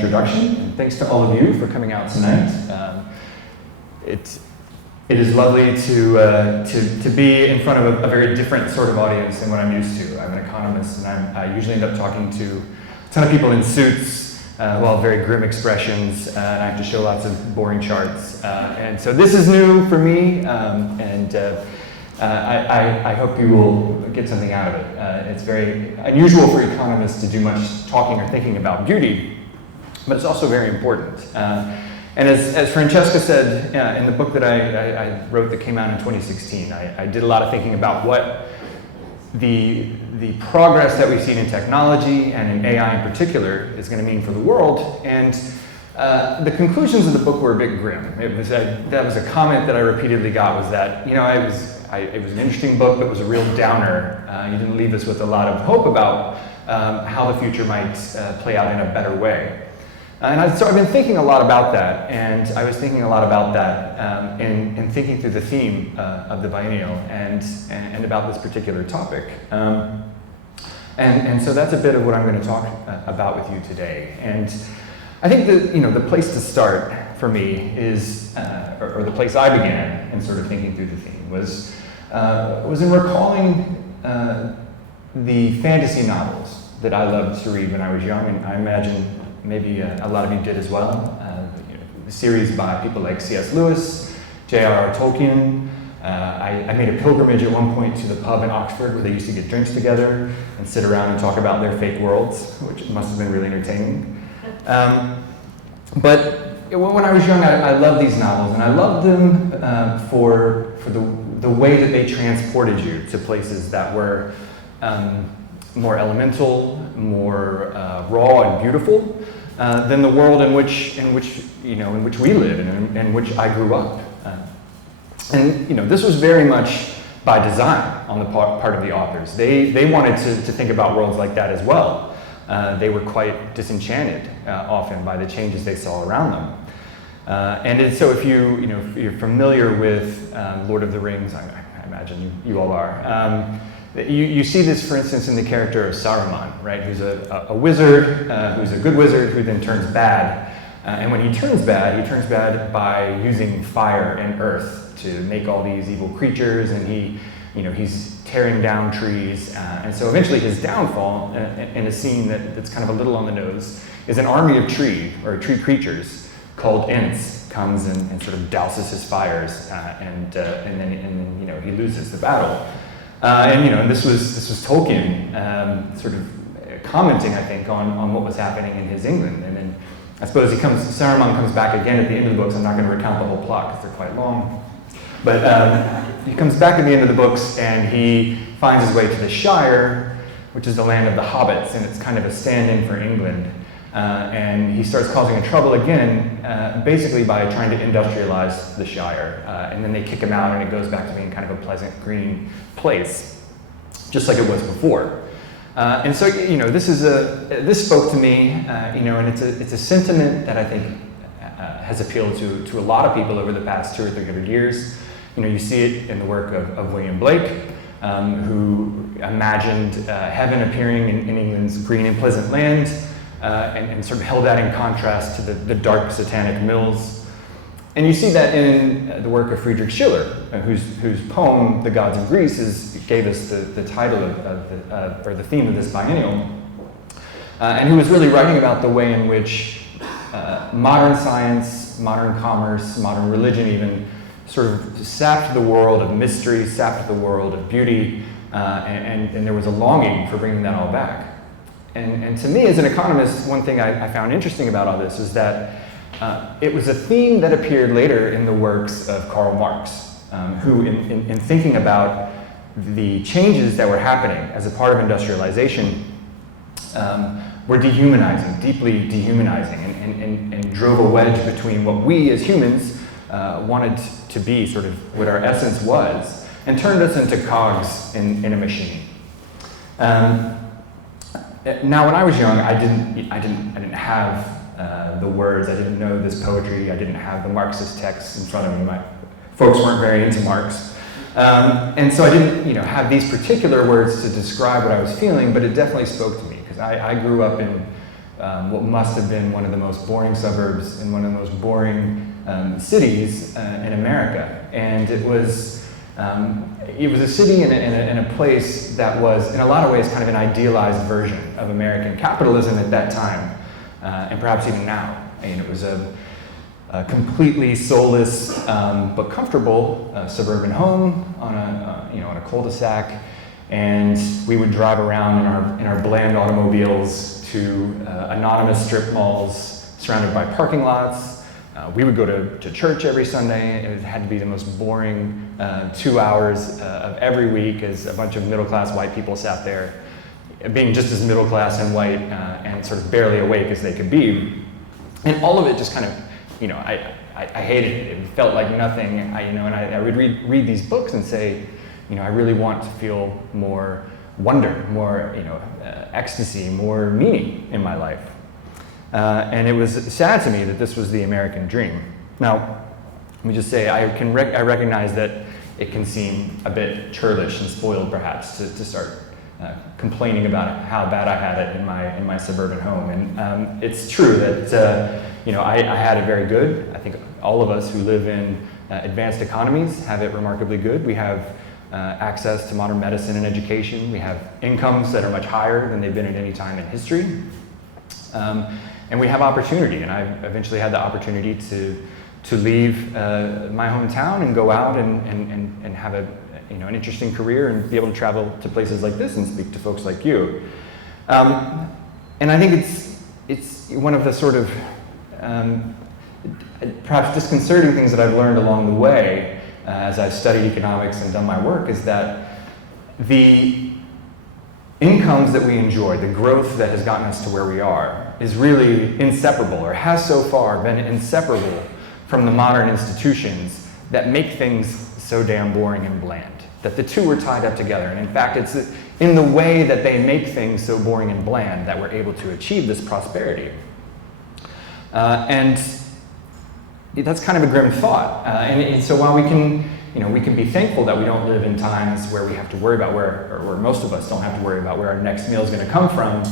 introduction, and thanks to all of you for coming out tonight. It is lovely to be in front of a very different sort of audience than what I'm used to. I'm an economist, and I usually end up talking to a ton of people in suits who all have very grim expressions, and I have to show lots of boring charts. And so this is new for me, and I hope you will get something out of it. It's very unusual for economists to do much talking or thinking about beauty, but it's also very important. And as Francesca said in the book that I wrote that came out in 2016, I did a lot of thinking about what the progress that we've seen in technology and in AI in particular is going to mean for the world. And the conclusions of the book were a bit grim. That was a comment that I repeatedly got, was that, you know, it was an interesting book, but it was a real downer. You didn't leave us with a lot of hope about how the future might play out in a better way. So I've been thinking a lot about that, and I was thinking a lot about that in thinking through the theme of the biennial and about this particular topic. And so that's a bit of what I'm going to talk about with you today. And I think that, you know, the place to start for me is, or the place I began in sort of thinking through the theme was in recalling the fantasy novels that I loved to read when I was young, and I imagine maybe a lot of you did as well. The series by people like C.S. Lewis, J.R.R. Tolkien. I made a pilgrimage at one point to the pub in Oxford where they used to get drinks together and sit around and talk about their fake worlds, which must have been really entertaining. But when I was young, I loved these novels, and I loved them for the way that they transported you to places that were more elemental, more raw and beautiful than the world in which we live and in which I grew up. And you know, this was very much by design on the part of the authors. They wanted to think about worlds like that as well. They were quite disenchanted often by the changes they saw around them. So if you're familiar with Lord of the Rings, I imagine you all are. You see this, for instance, in the character of Saruman, right? Who's a wizard, who's a good wizard, who then turns bad. And when he turns bad by using fire and earth to make all these evil creatures, and he's tearing down trees. And so eventually his downfall, in a scene that's kind of a little on the nose, is an army of tree creatures called Ents comes and sort of douses his fires, and then he loses the battle. And this was Tolkien sort of commenting, I think, on what was happening in his England. And then I suppose Saruman comes back again at the end of the books. I'm not going to recount the whole plot because they're quite long. But he comes back at the end of the books and he finds his way to the Shire, which is the land of the hobbits, and it's kind of a stand-in for England. And he starts causing trouble again, basically by trying to industrialize the Shire. And then they kick him out, and it goes back to being kind of a pleasant green place, just like it was before. And so, this spoke to me, and it's a sentiment that I think has appealed to a lot of people over the past 200 or 300 years. You see it in the work of William Blake, who imagined heaven appearing in England's green and pleasant land, and sort of held that in contrast to the dark satanic mills. And you see that in the work of Friedrich Schiller, whose poem, The Gods of Greece, gave us the title or the theme of this biennial, and who was really writing about the way in which modern science, modern commerce, modern religion even, sort of sapped the world of mystery, sapped the world of beauty, and there was a longing for bringing that all back. And to me, as an economist, one thing I found interesting about all this is that it was a theme that appeared later in the works of Karl Marx, who, in thinking about the changes that were happening as a part of industrialization, were dehumanizing, deeply dehumanizing, and drove a wedge between what we as humans wanted to be, sort of what our essence was, and turned us into cogs in a machine. Now, when I was young, I didn't have the words. I didn't know this poetry. I didn't have the Marxist texts in front of me. My folks weren't very into Marx, and so I didn't, have these particular words to describe what I was feeling. But it definitely spoke to me because I grew up what must have been one of the most boring suburbs in one of the most boring cities in America. And it was a city and a place that was, in a lot of ways, kind of an idealized version of American capitalism at that time, and perhaps even now. And it was a completely soulless but comfortable suburban home on a cul-de-sac, and we would drive around in our bland automobiles to anonymous strip malls surrounded by parking lots. We would go to church every Sunday. It had to be the most boring 2 hours of every week as a bunch of middle-class white people sat there, being just as middle-class and white and sort of barely awake as they could be. And all of it just kind of, I hated it. It felt like nothing. I would read these books and say, I really want to feel more wonder, more, ecstasy, more meaning in my life. And it was sad to me that this was the American dream. Now, let me just say, I recognize that it can seem a bit churlish and spoiled, perhaps, to start complaining about how bad I had it in my suburban home. And it's true that I had it very good. I think all of us who live in advanced economies have it remarkably good. We have access to modern medicine and education. We have incomes that are much higher than they've been at any time in history. And we have opportunity, and I eventually had the opportunity to leave my hometown and go out and have an interesting career and be able to travel to places like this and speak to folks like you. And I think it's one of the sort of perhaps disconcerting things that I've learned along the way as I've studied economics and done my work is that the incomes that we enjoy, the growth that has gotten us to where we are, is really inseparable, or has so far been inseparable from the modern institutions that make things so damn boring and bland. That the two are tied up together. And in fact, it's in the way that they make things so boring and bland that we're able to achieve this prosperity. And that's kind of a grim thought. And so while we can be thankful that we don't live in times where we have to worry about or most of us don't have to worry about where our next meal is going to come from,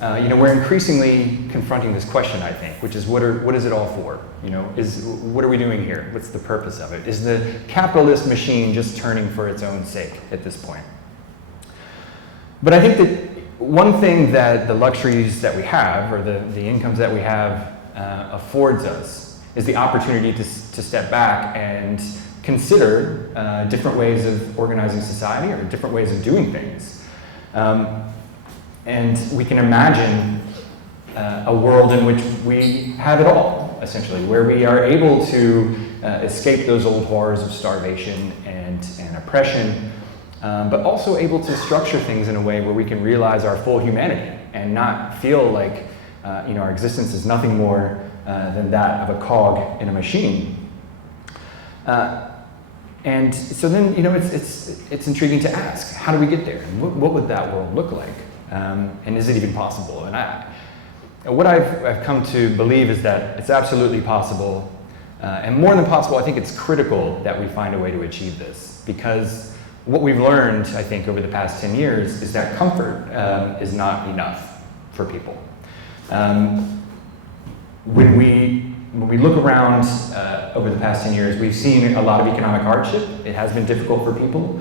we're increasingly confronting this question, I think, which is what is it all for? What are we doing here? What's the purpose of it? Is the capitalist machine just turning for its own sake at this point? But I think that one thing that the luxuries that we have, or the incomes that we have, affords us is the opportunity to step back and consider different ways of organizing society or different ways of doing things. And we can imagine a world in which we have it all, essentially, where we are able to escape those old horrors of starvation and oppression, but also able to structure things in a way where we can realize our full humanity and not feel like our existence is nothing more than that of a cog in a machine. And so then, it's intriguing to ask, how do we get there? And what would that world look like? And is it even possible? And what I've come to believe is that it's absolutely possible. And more than possible, I think it's critical that we find a way to achieve this. Because what we've learned, I think, over the past 10 years is that comfort is not enough for people. When we look around over the past 10 years, we've seen a lot of economic hardship. It has been difficult for people.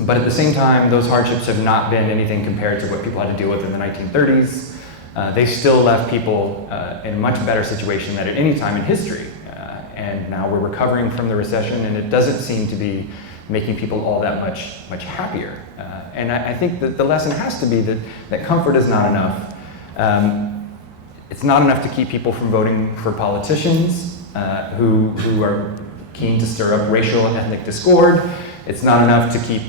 But at the same time, those hardships have not been anything compared to what people had to deal with in the 1930s. They still left people in a much better situation than at any time in history. And now we're recovering from the recession, and it doesn't seem to be making people all that much happier. And I think that the lesson has to be that comfort is not enough. It's not enough to keep people from voting for politicians who are keen to stir up racial and ethnic discord. It's not enough to keep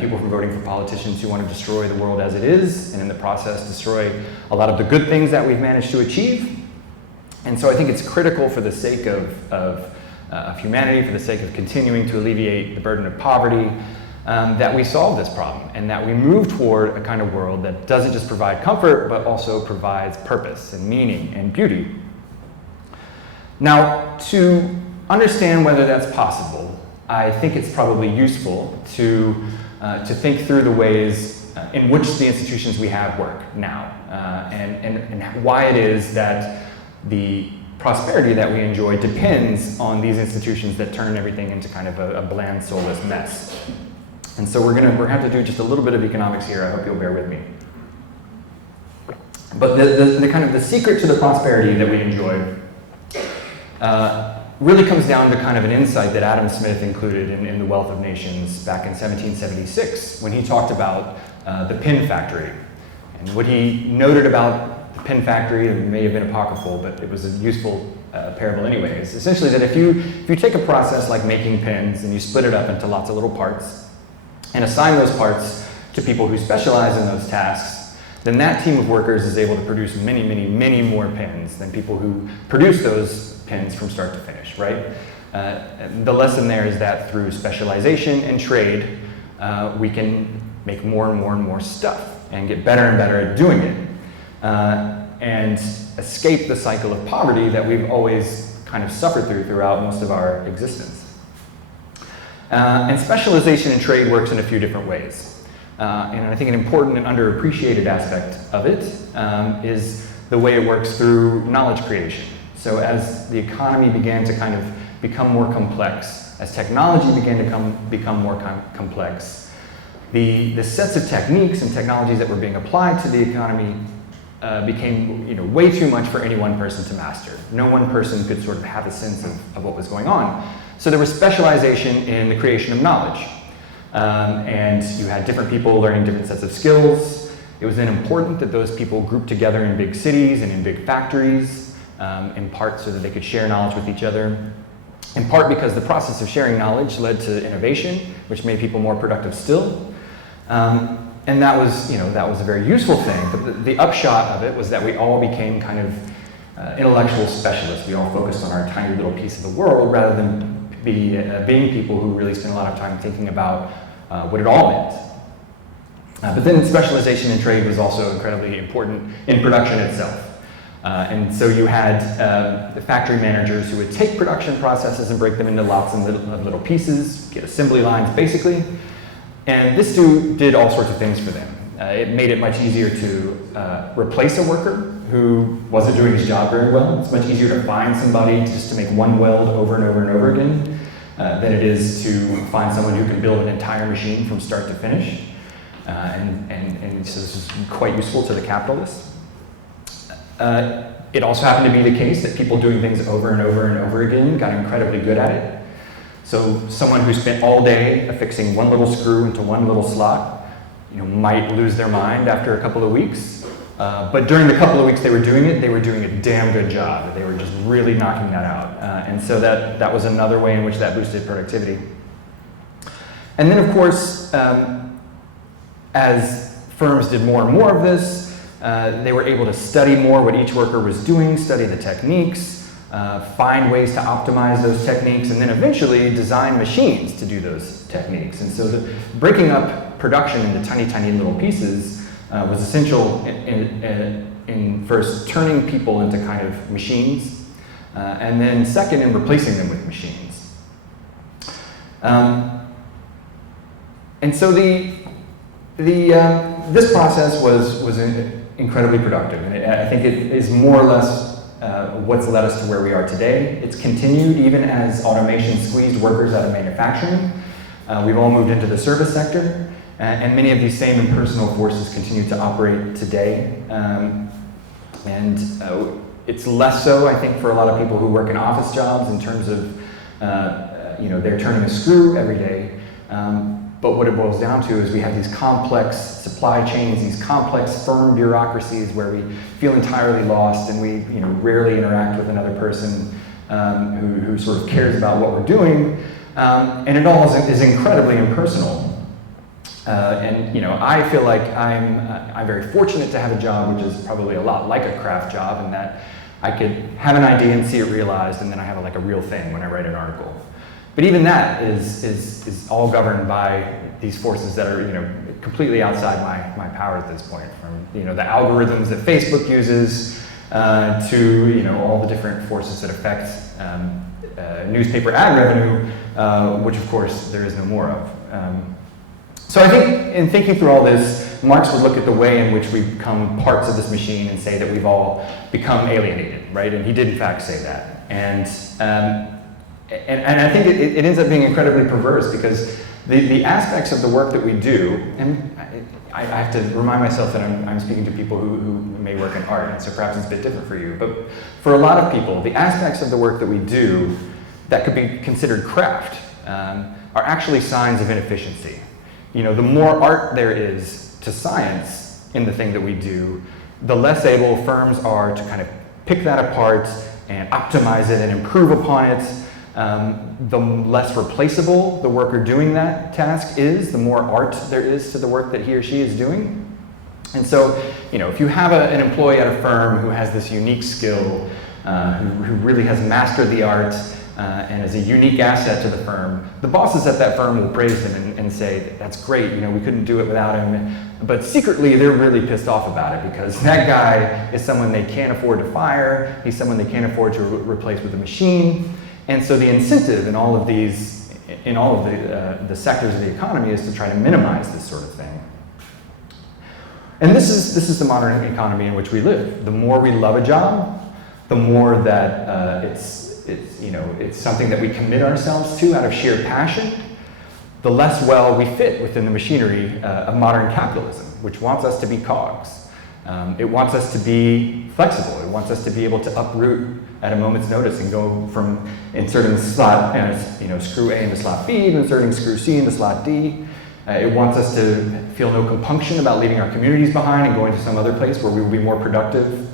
people from voting for politicians who want to destroy the world as it is, and in the process destroy a lot of the good things that we've managed to achieve. And so I think it's critical for the sake of humanity, for the sake of continuing to alleviate the burden of poverty, that we solve this problem and that we move toward a kind of world that doesn't just provide comfort, but also provides purpose and meaning and beauty. Now, to understand whether that's possible, I think it's probably useful to think through the ways in which the institutions we have work now, and why it is that the prosperity that we enjoy depends on these institutions that turn everything into kind of a bland, soulless mess. And so we're gonna have to do just a little bit of economics here. I hope you'll bear with me. But the kind of the secret to the prosperity that we enjoy really comes down to kind of an insight that Adam Smith included in The Wealth of Nations back in 1776 when he talked about the pin factory. And what he noted about the pin factory, it may have been apocryphal, but it was a useful parable anyways. Essentially that if you take a process like making pins and you split it up into lots of little parts and assign those parts to people who specialize in those tasks, then that team of workers is able to produce many, many, many more pins than people who produce those pins from start to finish, right? The lesson there is that through specialization and trade, we can make more and more and more stuff and get better and better at doing it, and escape the cycle of poverty that we've always kind of suffered throughout most of our existence. And specialization in trade works in a few different ways. And I think an important and underappreciated aspect of it is the way it works through knowledge creation. So as the economy began to kind of become more complex, as technology began to become more complex, the sets of techniques and technologies that were being applied to the economy became way too much for any one person to master. No one person could sort of have a sense of what was going on. So there was specialization in the creation of knowledge. And you had different people learning different sets of skills. It was then important that those people grouped together in big cities and in big factories, in part so that they could share knowledge with each other, in part because the process of sharing knowledge led to innovation, which made people more productive still. And that was a very useful thing, but the upshot of it was that we all became kind of intellectual specialists. We all focused on our tiny little piece of the world rather than being people who really spent a lot of time thinking about what it all meant. But then specialization in trade was also incredibly important in production itself. And so you had the factory managers who would take production processes and break them into lots of little pieces, get assembly lines basically. And this did all sorts of things for them. It made it much easier to replace a worker who wasn't doing his job very well. It's much easier to find somebody just to make one weld over and over and over again than it is to find someone who can build an entire machine from start to finish. And so this is quite useful to the capitalist. It also happened to be the case that people doing things over and over and over again got incredibly good at it. So someone who spent all day affixing one little screw into one little slot, might lose their mind after a couple of weeks. But during the couple of weeks they were doing a damn good job. They were just really knocking that out. And so that was another way in which that boosted productivity. And then of course, as firms did more and more of this, they were able to study more what each worker was doing, study the techniques, find ways to optimize those techniques, and then eventually design machines to do those techniques. And so breaking up production into tiny, tiny little pieces was essential in first turning people into kind of machines, and then second in replacing them with machines. And so this process was incredibly productive, and I think it is more or less what's led us to where we are today. It's continued even as automation squeezed workers out of manufacturing. We've all moved into the service sector, and many of these same impersonal forces continue to operate today. And it's less so, I think, for a lot of people who work in office jobs in terms of, they're turning a screw every day. But what it boils down to is we have these complex supply chains, these complex firm bureaucracies where we feel entirely lost and we rarely interact with another person who sort of cares about what we're doing. And it all is incredibly impersonal. I feel like I'm very fortunate to have a job which is probably a lot like a craft job in that I could have an idea and see it realized, and then I have a real thing when I write an article. But even that is all governed by these forces that are completely outside my power at this point, from the algorithms that Facebook uses to all the different forces that affect newspaper ad revenue, which of course there is no more of. So I think in thinking through all this, Marx would look at the way in which we become parts of this machine and say that we've all become alienated, right? And he did in fact say that. And I think it ends up being incredibly perverse, because the aspects of the work that we do, and I have to remind myself that I'm speaking to people who may work in art, and so perhaps it's a bit different for you, but for a lot of people, the aspects of the work that we do that could be considered craft are actually signs of inefficiency. You know, the more art there is to science in the thing that we do, the less able firms are to kind of pick that apart and optimize it and improve upon it. The less replaceable the worker doing that task is, the more art there is to the work that he or she is doing. And so, you know, if you have an employee at a firm who has this unique skill, who really has mastered the art and is a unique asset to the firm, the bosses at that firm will praise him and say, that's great, you know, we couldn't do it without him. But secretly, they're really pissed off about it, because that guy is someone they can't afford to fire, he's someone they can't afford to replace with a machine. And so the incentive in all of these, in all of the sectors of the economy, is to try to minimize this sort of thing. And this is the modern economy in which we live. The more we love a job, the more that it's something that we commit ourselves to out of sheer passion, the less well we fit within the machinery of modern capitalism, which wants us to be cogs. It wants us to be flexible. It wants us to be able to uproot at a moment's notice and go from inserting slot, screw A into slot B, to inserting screw C into slot D. It wants us to feel no compunction about leaving our communities behind and going to some other place where we will be more productive.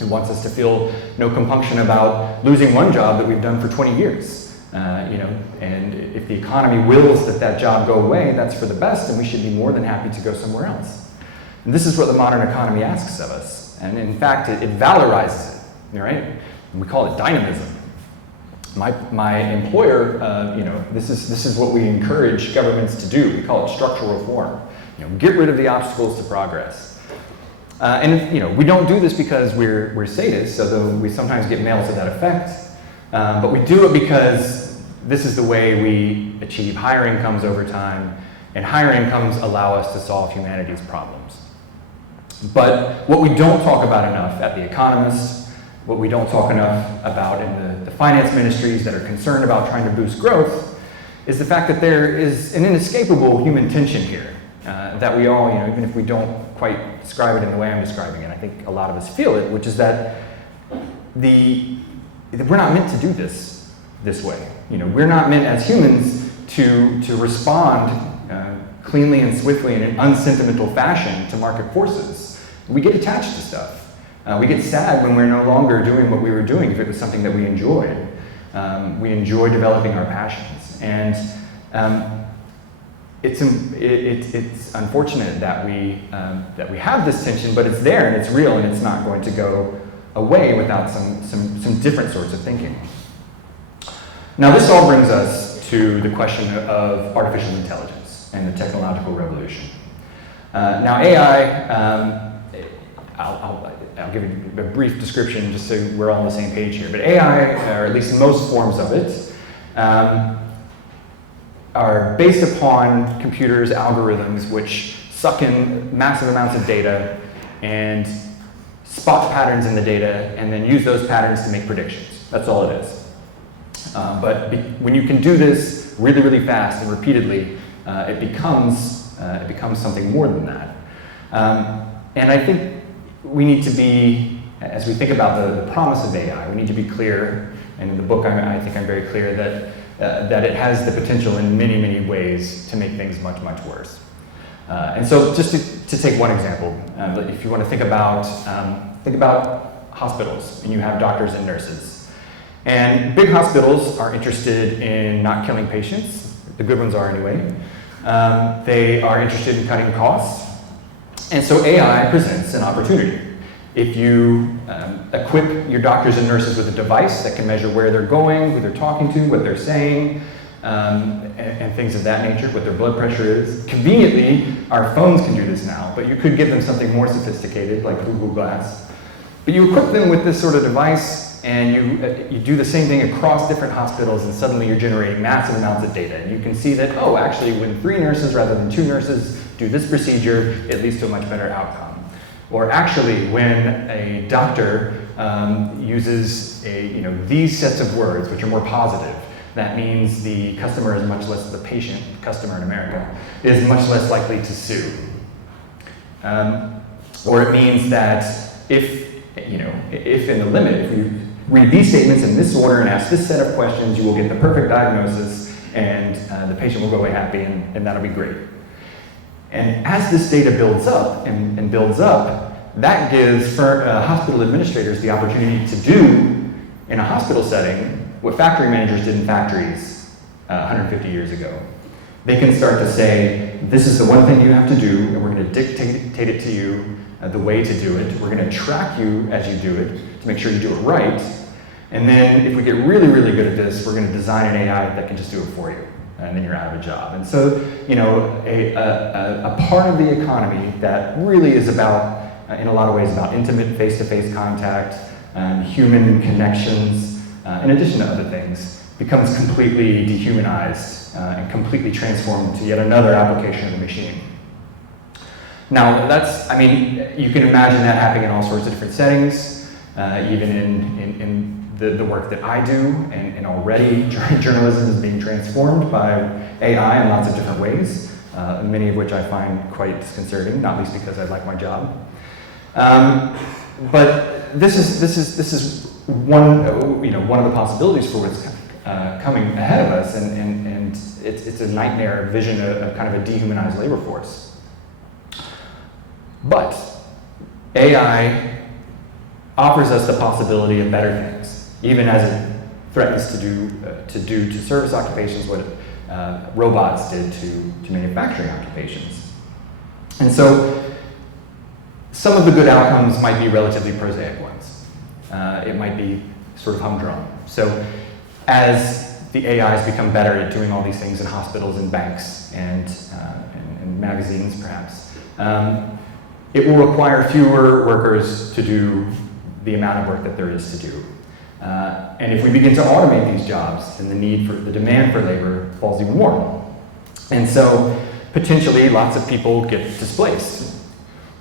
It wants us to feel no compunction about losing one job that we've done for 20 years. And if the economy wills that job go away, that's for the best, and we should be more than happy to go somewhere else. And this is what the modern economy asks of us. And in fact, it valorizes it, right? We call it dynamism. My employer, this is what we encourage governments to do. We call it structural reform. Get rid of the obstacles to progress. We don't do this because we're sadists, although we sometimes get mail to that effect. But we do it because this is the way we achieve higher incomes over time, and higher incomes allow us to solve humanity's problems. But what we don't talk about enough at The Economist, what we don't talk enough about in the finance ministries that are concerned about trying to boost growth, is the fact that there is an inescapable human tension here that we all, even if we don't quite describe it in the way I'm describing it, I think a lot of us feel it, which is that we're not meant to do this way. We're not meant as humans to respond cleanly and swiftly in an unsentimental fashion to market forces. We get attached to stuff. We get sad when we're no longer doing what we were doing if it was something that we enjoyed. We enjoy developing our passions. And it's unfortunate that we have this tension, but it's there and it's real, and it's not going to go away without some different sorts of thinking. Now, this all brings us to the question of artificial intelligence and the technological revolution. Now, AI, I'll give you a brief description just so we're all on the same page here. But AI, or at least most forms of it, are based upon computers' algorithms which suck in massive amounts of data and spot patterns in the data and then use those patterns to make predictions. That's all it is. But when you can do this really, really fast and repeatedly, it becomes something more than that. And I think we need to be, as we think about the promise of AI, we need to be clear, and in the book I think I'm very clear that it has the potential in many, many ways to make things much, much worse. And so just to take one example, if you want to think about hospitals, and you have doctors and nurses. And big hospitals are interested in not killing patients, the good ones are anyway. They are interested in cutting costs. And so AI presents an opportunity. If you equip your doctors and nurses with a device that can measure where they're going, who they're talking to, what they're saying, and things of that nature, what their blood pressure is. Conveniently, our phones can do this now, but you could give them something more sophisticated, like Google Glass. But you equip them with this sort of device, and you do the same thing across different hospitals, and suddenly you're generating massive amounts of data. And you can see that, oh, actually, when 3 nurses rather than 2 nurses do this procedure, it leads to a much better outcome. Or actually, when a doctor uses these sets of words, which are more positive, that means the customer is much less, the patient, customer in America, is much less likely to sue. Or it means that if in the limit, if you read these statements in this order and ask this set of questions, you will get the perfect diagnosis and the patient will go away happy and that'll be great. And as this data builds up and builds up, that gives hospital administrators the opportunity to do, in a hospital setting, what factory managers did in factories 150 years ago. They can start to say, this is the one thing you have to do, and we're going to dictate it to you, the way to do it. We're going to track you as you do it to make sure you do it right. And then if we get really, really good at this, we're going to design an AI that can just do it for you. And then you're out of a job. And so, a part of the economy that really is about, in a lot of ways, about intimate face-to-face contact, human connections, in addition to other things, becomes completely dehumanized and completely transformed into yet another application of the machine. Now, you can imagine that happening in all sorts of different settings, even in the work that I do, and already journalism is being transformed by AI in lots of different ways, many of which I find quite disconcerting, not least because I like my job. But this is one of the possibilities for what's coming ahead of us, and it's a nightmare vision of kind of a dehumanized labor force. But AI offers us the possibility of better things, even as it threatens to do to service occupations what robots did to manufacturing occupations. And so some of the good outcomes might be relatively prosaic ones. It might be sort of humdrum. So as the AIs become better at doing all these things in hospitals and banks and magazines, perhaps, it will require fewer workers to do the amount of work that there is to do. And if we begin to automate these jobs, then the demand for labor falls even more. And so potentially lots of people get displaced.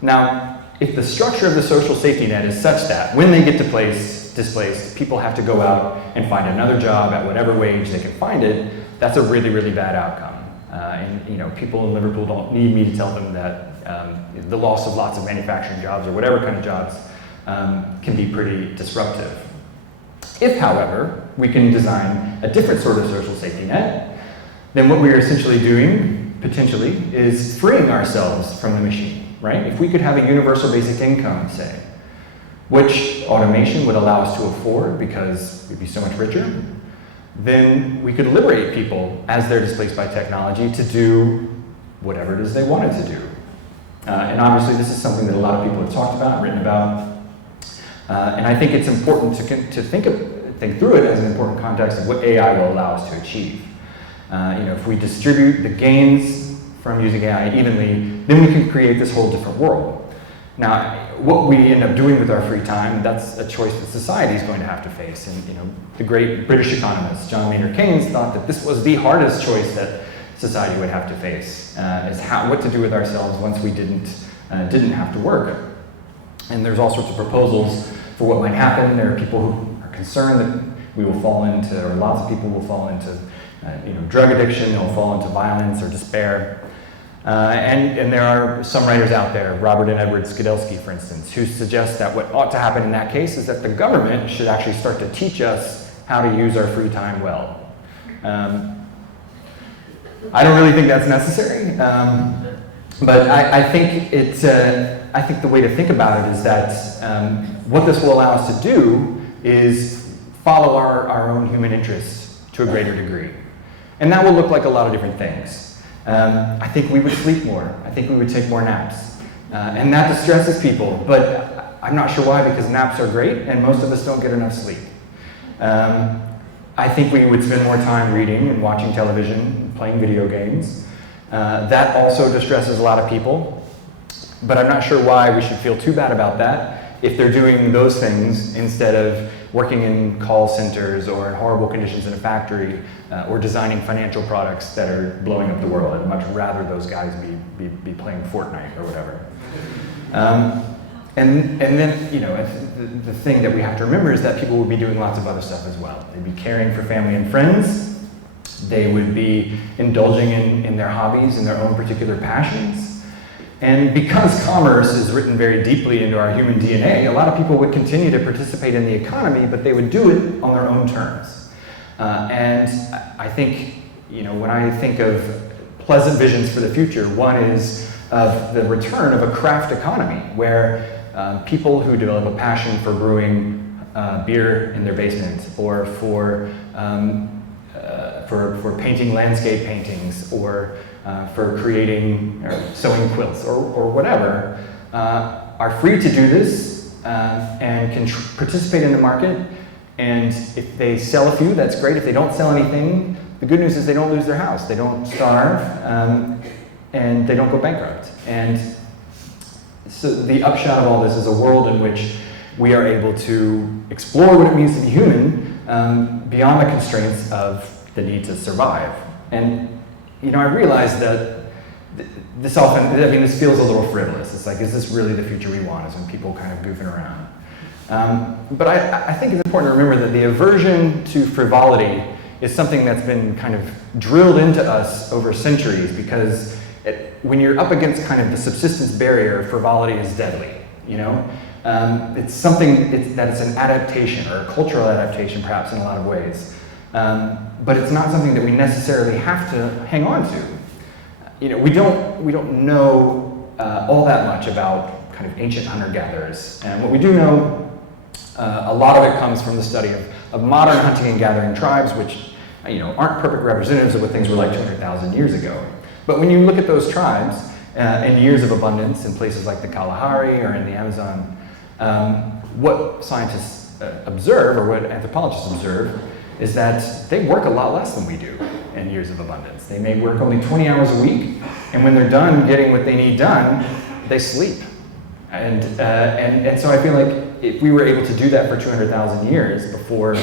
Now, if the structure of the social safety net is such that when they get displaced, people have to go out and find another job at whatever wage they can find it, that's a really, really bad outcome. And people in Liverpool don't need me to tell them that the loss of lots of manufacturing jobs or whatever kind of jobs can be pretty disruptive. If, however, we can design a different sort of social safety net, then what we are essentially doing, potentially, is freeing ourselves from the machine, right? If we could have a universal basic income, say, which automation would allow us to afford because we'd be so much richer, then we could liberate people as they're displaced by technology to do whatever it is they wanted to do. And obviously this is something that a lot of people have talked about, written about, and I think it's important to think through it as an important context of what AI will allow us to achieve. If we distribute the gains from using AI evenly, then we can create this whole different world. Now, what we end up doing with our free time, that's a choice that society is going to have to face. And the great British economist, John Maynard Keynes, thought that this was the hardest choice that society would have to face, is what to do with ourselves once we didn't have to work. And there's all sorts of proposals for what might happen. There are people who are concerned that we will fall into, or lots of people will fall into, drug addiction, they'll fall into violence or despair. And there are some writers out there, Robert and Edward Skidelsky, for instance, who suggest that what ought to happen in that case is that the government should actually start to teach us how to use our free time well. I don't really think that's necessary, but I think I think the way to think about it is that what this will allow us to do is follow our own human interests to a greater degree. And that will look like a lot of different things. I think we would sleep more. I think we would take more naps. And that distresses people, but I'm not sure why, because naps are great and most of us don't get enough sleep. I think we would spend more time reading and watching television, playing video games. That also distresses a lot of people, but I'm not sure why we should feel too bad about that if they're doing those things instead of working in call centers or in horrible conditions in a factory or designing financial products that are blowing up the world. I'd much rather those guys be be playing Fortnite or whatever. And then, you know, the thing that we have to remember is that people would be doing lots of other stuff as well. They'd be caring for family and friends. They would be indulging in their hobbies and their own particular passions. And because commerce is written very deeply into our human DNA, a lot of people would continue to participate in the economy, but they would do it on their own terms. And I think, you know, when I think of pleasant visions for the future, one is of the return of a craft economy, where people who develop a passion for brewing beer in their basement, or for painting landscape paintings, or for creating or sewing quilts, or whatever, are free to do this and can participate in the market. And if they sell a few, that's great. If they don't sell anything, the good news is they don't lose their house, they don't starve, and they don't go bankrupt. And so the upshot of all this is a world in which we are able to explore what it means to be human beyond the constraints of the need to survive. And, you know, I realize that this often, I mean, this feels a little frivolous. It's like, is this really the future we want? Is when people kind of goofing around. But I think it's important to remember that the aversion to frivolity is something that's been kind of drilled into us over centuries, because when you're up against kind of the subsistence barrier, frivolity is deadly, you know? It's something that it's an adaptation, or a cultural adaptation perhaps in a lot of ways. But it's not something that we necessarily have to hang on to. You know, we don't know all that much about kind of ancient hunter-gatherers. And what we do know, a lot of it comes from the study of modern hunting and gathering tribes, which, you know, aren't perfect representatives of what things were like 200,000 years ago. But when you look at those tribes and years of abundance in places like the Kalahari or in the Amazon, what scientists observe, or what anthropologists observe, is that they work a lot less than we do in years of abundance. They may work only 20 hours a week, and when they're done getting what they need done, they sleep. And so I feel like if we were able to do that for 200,000 years before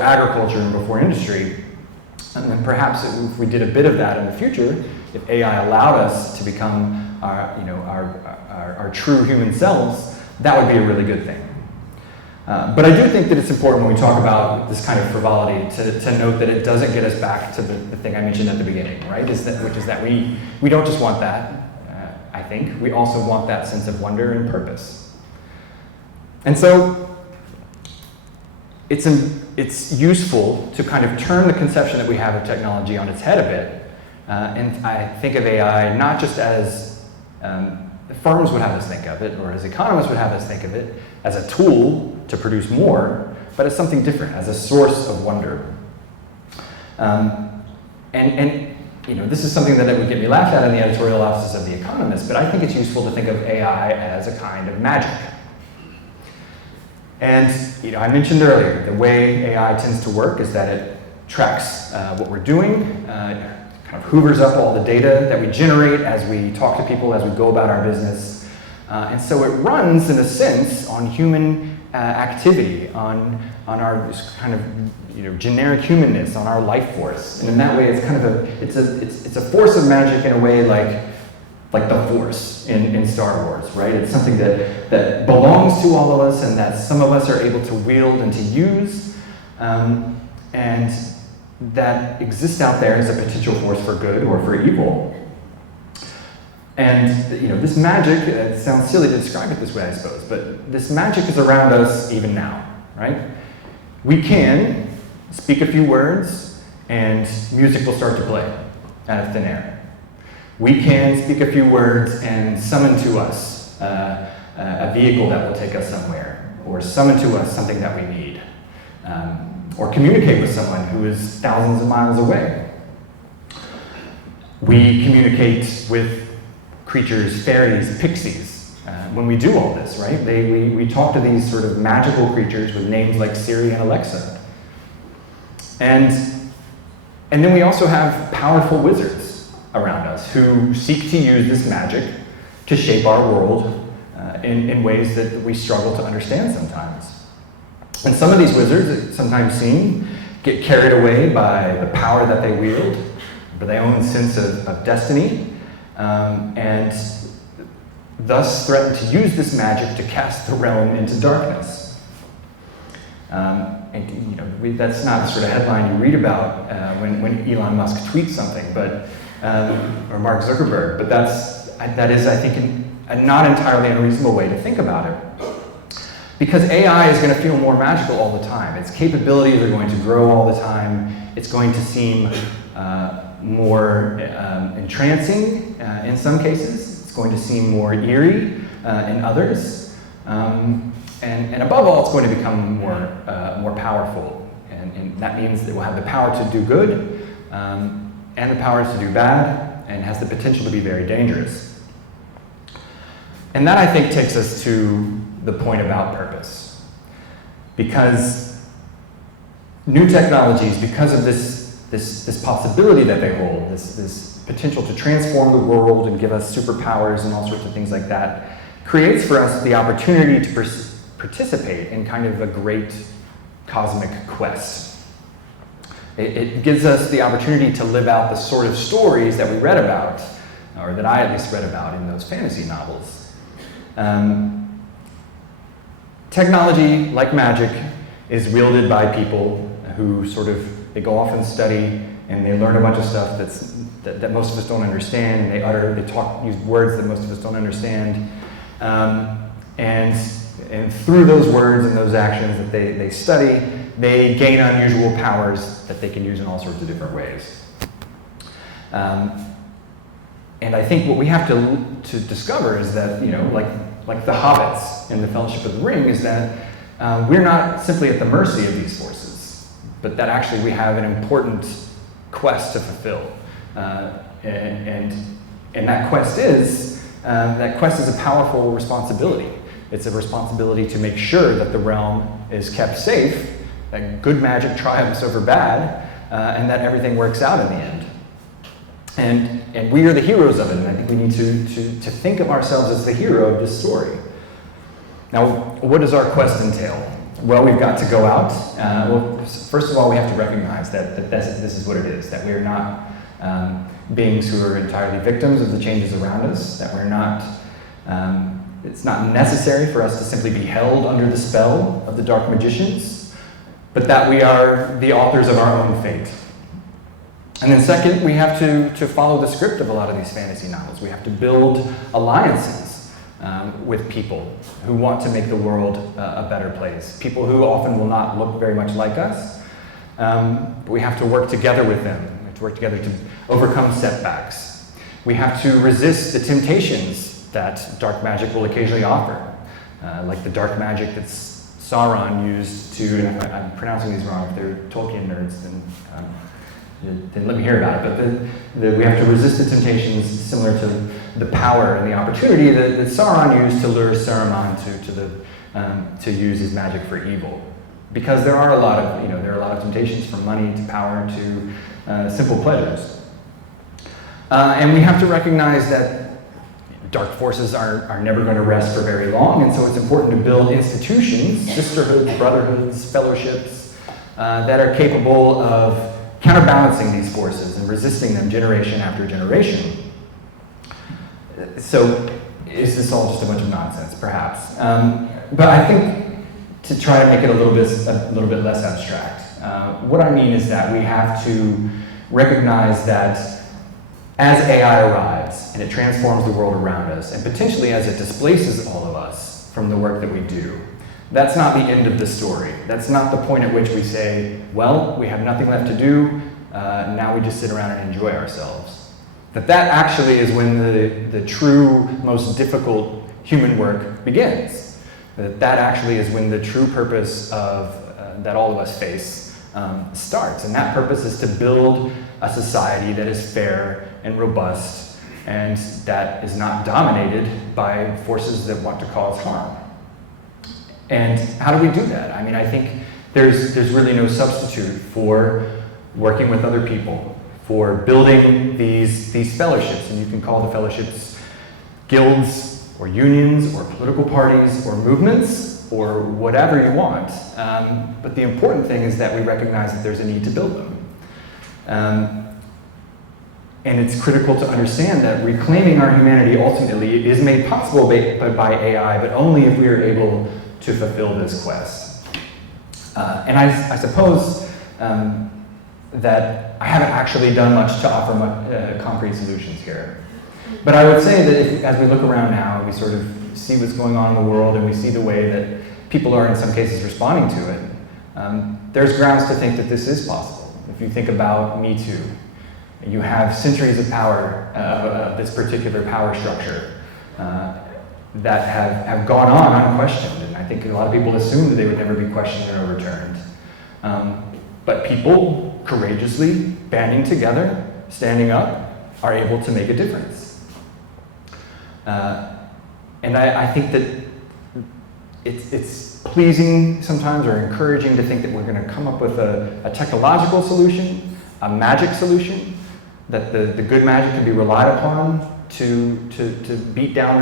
agriculture and before industry, and then perhaps if we did a bit of that in the future, if AI allowed us to become our true human selves, that would be a really good thing. But I do think that it's important when we talk about this kind of frivolity to note that it doesn't get us back to the thing I mentioned at the beginning, right? Which is that we don't just want that, I think. We also want that sense of wonder and purpose. And so it's useful to kind of turn the conception that we have of technology on its head a bit. And I think of AI not just as firms would have us think of it, or as economists would have us think of it, as a tool to produce more, but as something different, as a source of wonder. And you know, this is something that would get me laughed at in the editorial offices of The Economist, but I think it's useful to think of AI as a kind of magic. And you know, I mentioned earlier, the way AI tends to work is that it tracks what we're doing, kind of hoovers up all the data that we generate as we talk to people, as we go about our business. And so it runs, in a sense, on human activity, on our kind of, you know, generic humanness, on our life force. And in that way, it's kind of it's a force of magic in a way like the Force in Star Wars, right? It's something that belongs to all of us, and that some of us are able to wield and to use, and that exists out there as a potential force for good or for evil. And you know, this magic, it sounds silly to describe it this way, I suppose, but this magic is around us even now, right? We can speak a few words and music will start to play out of thin air. We can speak a few words and summon to us a vehicle that will take us somewhere, or summon to us something that we need, or communicate with someone who is thousands of miles away. We communicate with creatures, fairies, pixies, when we do all this, right? We talk to these sort of magical creatures with names like Siri and Alexa. And then we also have powerful wizards around us who seek to use this magic to shape our world in ways that we struggle to understand sometimes. And some of these wizards, it sometimes seem, get carried away by the power that they wield, by their own sense of destiny, and thus threaten to use this magic to cast the realm into darkness. That's not the sort of headline you read about when Elon Musk tweets something, but or Mark Zuckerberg. But that is, I think, a not entirely unreasonable way to think about it. Because AI is going to feel more magical all the time. Its capabilities are going to grow all the time. It's going to seem more entrancing in some cases. It's going to seem more eerie in others. And above all, it's going to become more powerful. And that means it will have the power to do good and the power to do bad, and has the potential to be very dangerous. And that, I think, takes us to the point about purpose. Because new technologies, because of this possibility that they hold, this potential to transform the world and give us superpowers and all sorts of things like that, creates for us the opportunity to participate in kind of a great cosmic quest. It gives us the opportunity to live out the sort of stories that we read about, or that I at least read about in those fantasy novels. Technology, like magic, is wielded by people who they go off and study, and they learn a bunch of stuff that most of us don't understand, and they use words that most of us don't understand. And through those words and those actions that they study, they gain unusual powers that they can use in all sorts of different ways. And I think what we have to discover is that, like the hobbits in the Fellowship of the Ring, is that we're not simply at the mercy of these forces, but that actually we have an important quest to fulfill. And that quest is a powerful responsibility. It's a responsibility to make sure that the realm is kept safe, that good magic triumphs over bad, and that everything works out in the end. And we are the heroes of it, and I think we need to think of ourselves as the hero of this story. Now, what does our quest entail? Well, we've got to go out. First of all, we have to recognize that this is what it is, that we are not beings who are entirely victims of the changes around us, that we're not, it's not necessary for us to simply be held under the spell of the dark magicians, but that we are the authors of our own fate. And then second, we have to follow the script of a lot of these fantasy novels. We have to build alliances with people who want to make the world a better place. People who often will not look very much like us, but we have to work together with them. We have to work together to overcome setbacks. We have to resist the temptations that dark magic will occasionally offer, like the dark magic that Sauron used to, and I'm pronouncing these wrong, if they're Tolkien nerds, then let me hear about it, but we have to resist the temptations similar to the power and the opportunity that Sauron used to lure Saruman to use his magic for evil. Because there are a lot of temptations, from money to power to simple pleasures. And we have to recognize that dark forces are never going to rest for very long, and so it's important to build institutions, sisterhoods, brotherhoods, fellowships, that are capable of counterbalancing these forces and resisting them generation after generation. So, is this all just a bunch of nonsense? Perhaps. But I think to try to make it a little bit less abstract, what I mean is that we have to recognize that as AI arrives and it transforms the world around us, and potentially as it displaces all of us from the work that we do, that's not the end of the story. That's not the point at which we say, well, we have nothing left to do, now we just sit around and enjoy ourselves. That actually is when the true, most difficult human work begins. That actually is when the true purpose of that all of us face starts. And that purpose is to build a society that is fair and robust, and that is not dominated by forces that want to cause harm. And how do we do that? I mean, I think there's really no substitute for working with other people, for building these fellowships, and you can call the fellowships guilds or unions or political parties or movements or whatever you want. But the important thing is that we recognize that there's a need to build them. And it's critical to understand that reclaiming our humanity ultimately is made possible by AI, but only if we are able to fulfill this quest. And I suppose that I haven't actually done much to offer concrete solutions here. But I would say that as we look around now, we sort of see what's going on in the world and we see the way that people are in some cases responding to it, there's grounds to think that this is possible. If you think about Me Too, you have centuries of power, of this particular power structure that have gone on unquestioned. And I think a lot of people assumed that they would never be questioned or overturned. But people courageously banding together, standing up, are able to make a difference. And I think that it's pleasing sometimes or encouraging to think that we're going to come up with a technological solution, a magic solution, that the good magic can be relied upon to beat down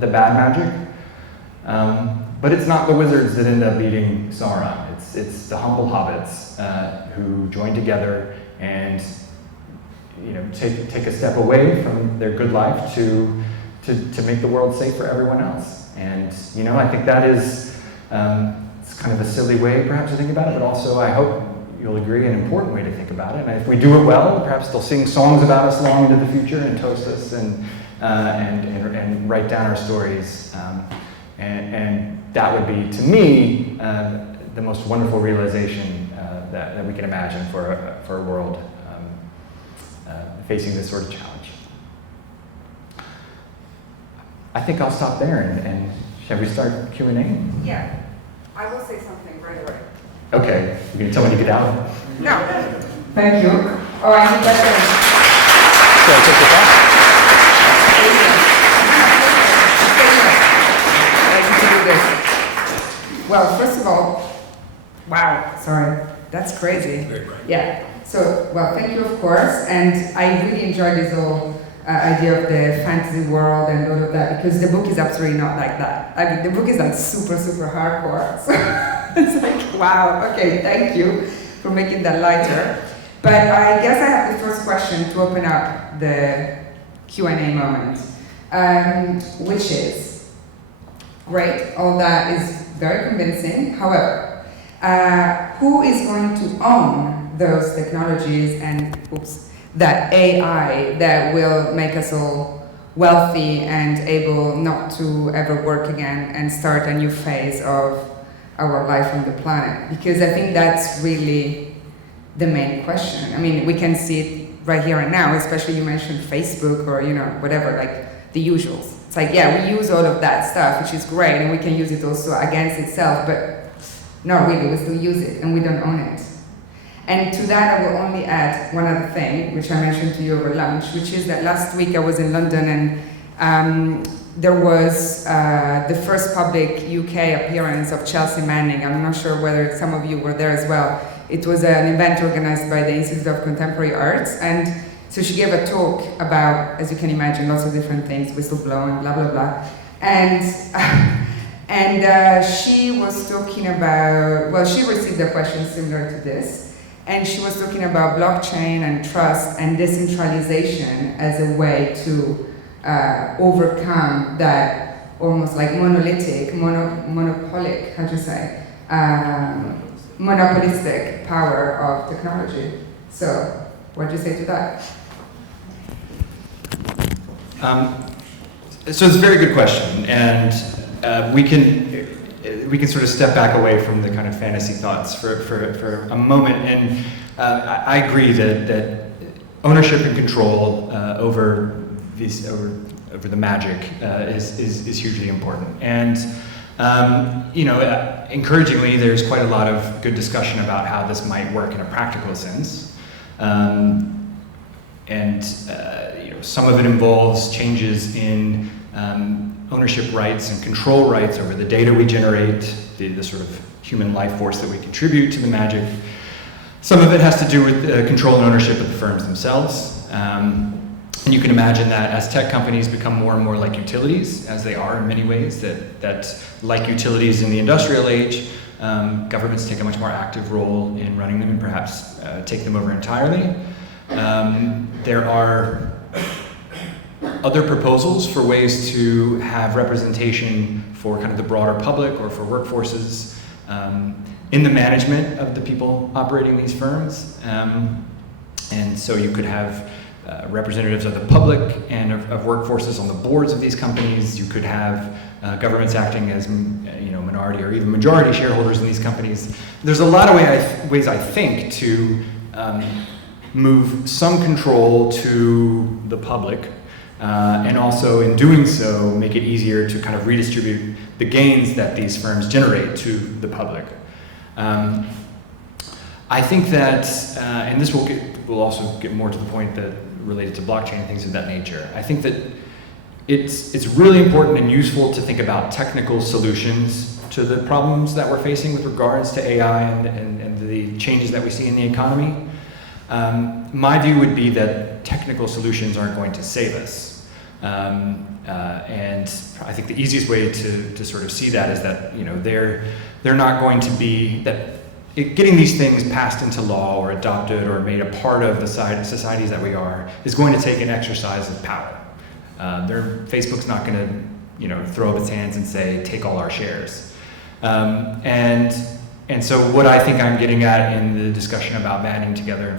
the bad magic. But it's not the wizards that end up beating Sauron. It's the humble hobbits who join together and take a step away from their good life to make the world safe for everyone else. And I think that is it's kind of a silly way perhaps to think about it, but also I hope you'll agree an important way to think about it. And if we do it well, perhaps they'll sing songs about us long into the future and toast us and write down our stories. And that would be, to me, the most wonderful realization that we can imagine for a world facing this sort of challenge. I think I'll stop there, and shall we start Q&A? Yeah, I will say something right away. Okay, you gonna tell me to get out? No. Thank you. Oh, I need that. Should I take it back? Well, first of all, wow, sorry, that's crazy. Yeah, so, well, thank you, of course, and I really enjoyed this whole idea of the fantasy world and all of that, because the book is absolutely not like that. I mean, the book is like super, super hardcore, so it's like, wow, okay, thank you for making that lighter. But I guess I have the first question to open up the Q&A moment, which is, great, all that is very convincing. However, who is going to own those technologies and that AI that will make us all wealthy and able not to ever work again and start a new phase of our life on the planet? Because I think that's really the main question. I mean, we can see it right here and now, especially you mentioned Facebook or whatever, like the usuals. It's like, yeah, we use all of that stuff, which is great, and we can use it also against itself, but not really, we still use it, and we don't own it. And to that, I will only add one other thing, which I mentioned to you over lunch, which is that last week I was in London, and there was the first public UK appearance of Chelsea Manning. I'm not sure whether some of you were there as well. It was an event organized by the Institute of Contemporary Arts, and so she gave a talk about, as you can imagine, lots of different things, whistleblowing, blah, blah, blah. And she was talking about, well, she received a question similar to this, and she was talking about blockchain and trust and decentralization as a way to overcome that almost like monolithic, monopolic, how do you say, monopolistic power of technology. So, what do you say to that? So it's a very good question, and we can sort of step back away from the kind of fantasy thoughts for a moment, and I agree that ownership and control over the magic is hugely important. And encouragingly, there's quite a lot of good discussion about how this might work in a practical sense. Some of it involves changes in ownership rights and control rights over the data we generate, the sort of human life force that we contribute to the magic. Some of it has to do with control and ownership of the firms themselves. And you can imagine that as tech companies become more and more like utilities, as they are in many ways, that like utilities in the industrial age, governments take a much more active role in running them and perhaps take them over entirely. There are other proposals for ways to have representation for kind of the broader public or for workforces in the management of the people operating these firms. And so you could have representatives of the public and of workforces on the boards of these companies. You could have governments acting as minority or even majority shareholders in these companies. There's a lot of ways I think to move some control to the public, and also in doing so make it easier to kind of redistribute the gains that these firms generate to the public. I think that, and this will also get more to the point that related to blockchain and things of that nature. I think that it's really important and useful to think about technical solutions to the problems that we're facing with regards to AI and the changes that we see in the economy. My view would be that technical solutions aren't going to save us. And I think the easiest way to sort of see that is that they're not going to be that. Getting these things passed into law or adopted or made a part of the societies that we are is going to take an exercise of power. Facebook's not going to, throw up its hands and say, "Take all our shares." And so what I think I'm getting at in the discussion about banding together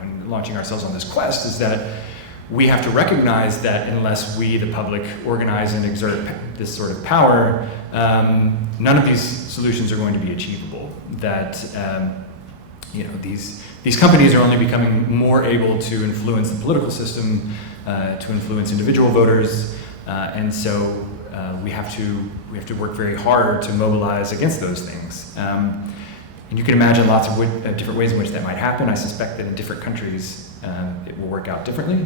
and launching ourselves on this quest is that we have to recognize that unless we, the public, organize and exert this sort of power, none of these solutions are going to be achievable. That these companies are only becoming more able to influence the political system, to influence individual voters, and so we have to work very hard to mobilize against those things. And you can imagine lots of different ways in which that might happen. I suspect that in different countries it will work out differently.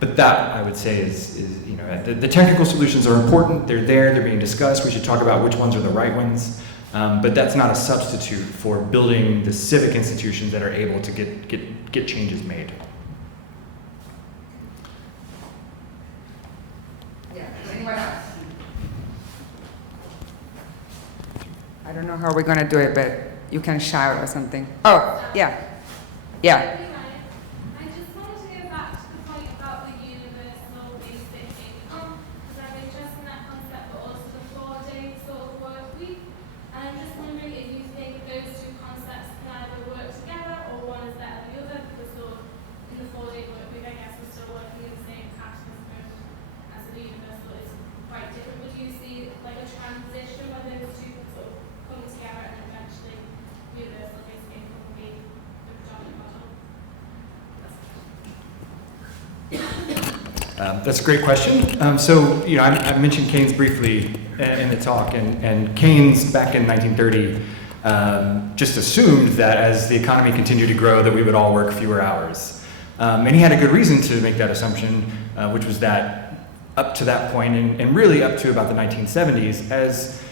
But that, I would say, is the technical solutions are important. They're being discussed. We should talk about which ones are the right ones. But that's not a substitute for building the civic institutions that are able to get changes made. Yeah, anyone else? I don't know how we're going to do it, but you can shout or something. Oh, yeah. Yeah. I just wanted to go back to the point about the universal basic income, because I'm interested in that concept, but also the 4-day sort of work week. And I'm just wondering if you think those two concepts can either work together or one is better than the other, because sort of in the 4-day work week, I guess we're still working in the same pattern as the universal is quite different. Would you see like a transition where those two sort of come together and eventually universal basic income will be the predominant model? That's a great question. I mentioned Keynes briefly in the talk, and Keynes back in 1930 just assumed that as the economy continued to grow that we would all work fewer hours. And he had a good reason to make that assumption, which was that up to that point, and really up to about the 1970s, as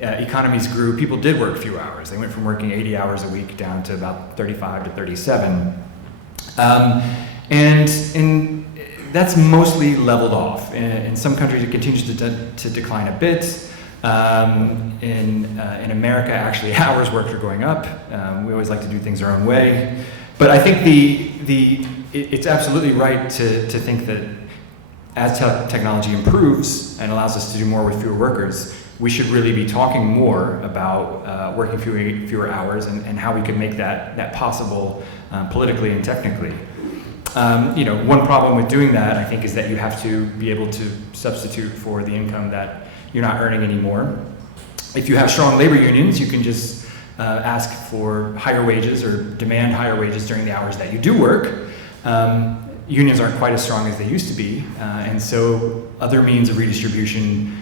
economies grew, people did work fewer hours. They went from working 80 hours a week down to about 35 to 37. And that's mostly leveled off. In some countries, it continues to decline a bit. In America, actually, hours worked are going up. We always like to do things our own way. But I think it's absolutely right to think that as technology improves and allows us to do more with fewer workers, we should really be talking more about working fewer hours and how we can make that possible politically and technically. One problem with doing that, I think, is that you have to be able to substitute for the income that you're not earning anymore. If you have strong labor unions, you can just ask for higher wages or demand higher wages during the hours that you do work. Unions aren't quite as strong as they used to be, and so other means of redistribution,